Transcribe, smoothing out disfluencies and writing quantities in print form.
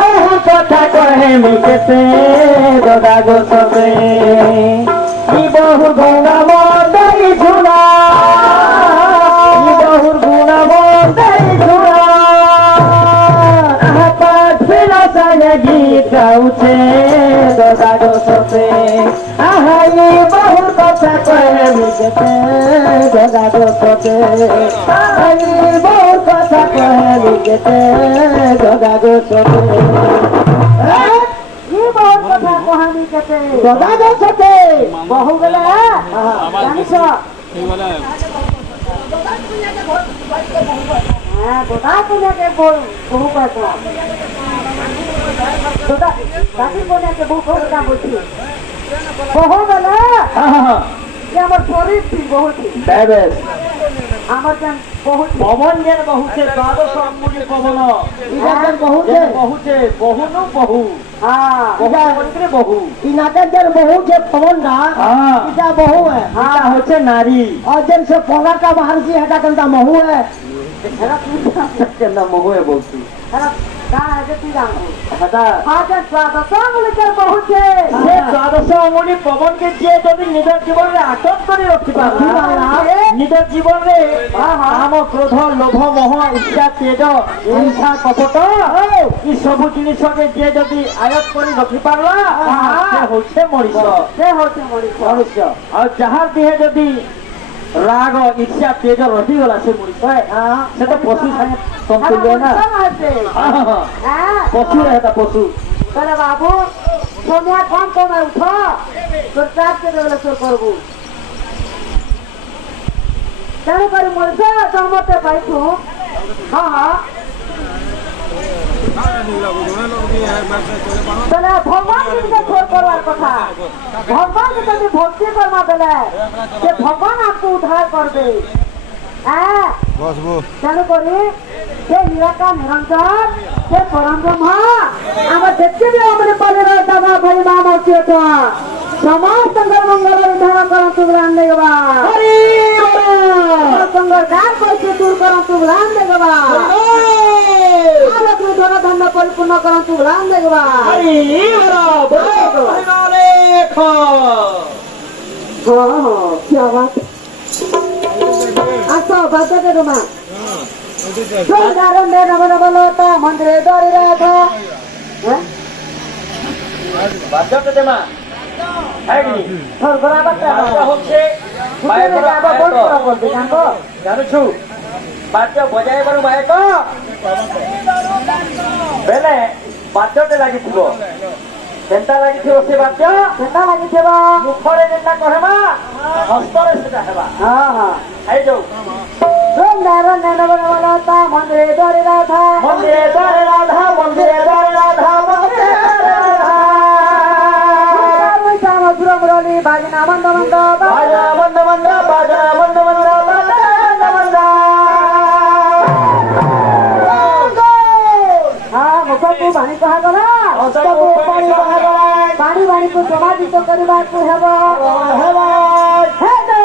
বহু কথা কহে মিশতে দাদা গো সতে বহু গুণাম দেই ঝুনা বহু গুণাম দেই ঝুনা পাঠ ফিরা সাজে গীত গাউছে দাদা গো সতে আহাই বহু কথা কহে মিশতে দাদা গো সতে আহাই বহু কথা কহে মিশতে দাদা গো সতে बहुत कथा कहानी कहते दादा गो सते बहु गले जानिस दादा पुण्य के बहु कहतो दादा दादी पुण्य के बहु का बोलती बहु गले ये हमर शरीर थी बहुत थी बेबेस हमर जन बहुत पवन जन बहुत से द्वादश अंगुली पवन इधर जन बहुत है बहु नु बहु हां इधर मंत्र बहु इनाके जन बहु जे पवन ना हां इधर बहु है हां होचे नारी और जन से पोगा का बाहर जी हटा कंदा महू है हेरा कंदा महू है बोलती हेरा का है जे तू जान हटा हां द्वादश अंगुली कर बहुत है से द्वादश अंगुली पवन के जे जदी निजर जीवन रे आटक करी रखि पाला निजर जीवन रे काम क्रोध लोभ मोह इच्छा तेज हिंसा कपट ई सब जिनिस के जे जदी आयत करी रखि पाला से होछे मनुष्य और जहार देह जदी राग इच्छा तेज रही गला से मनुष्य है से तो पशु संगे समतुल्य ना पशु रहता पशु करे बाबू सोनिया कम कम उठो सरकार के देवले सो करबू तेणु कर मनुष्य जन्मते पाइथु हाँ बेले भगवान जी के छोड़ करवार कथा भगवान जी यदि भक्ति करवा बेले से भगवान आपको उद्धार कर दे तेणु करी से निराकार निरंतर से परम ब्रह्म आम देखते भी हमारे पले दादा भाई माम अच्युत समस्त मंगल उद्धार करतु ज्ञान देवा संगर गान करके दूर करतु ज्ञान देवा आलोक धन धन परिपूर्ण करतु ज्ञान देवा क्या बात आसो बात के रुमा सोदारन दे नव नव लता मंदिरे दरी राधा हैं बात के देमा आइनी थोर बराबर का होछे बाय बराबर बोल दिखांगो जानु छु बात बजाय बरु बाय को बेले बात लागि थिबो केनता लागि थिबो से बात केनता लागि थिबो मुखरे जेनता कहबा हस्तरे सेटा हेबा हां हां आइ जो सोमनारायण नव नव लता मंदिरे दरी राधा मंदिरे दरी राधा मंदिरे दरी राधा मंदिरे मुरली बाजना मंद मंद बाजना मंद मंद बाजना मंद मंद बाजना मंद हां मुखको पानी कहा गला मुखको पानी कहा गला पानी को समाधि तो करबा को हेबा हे दो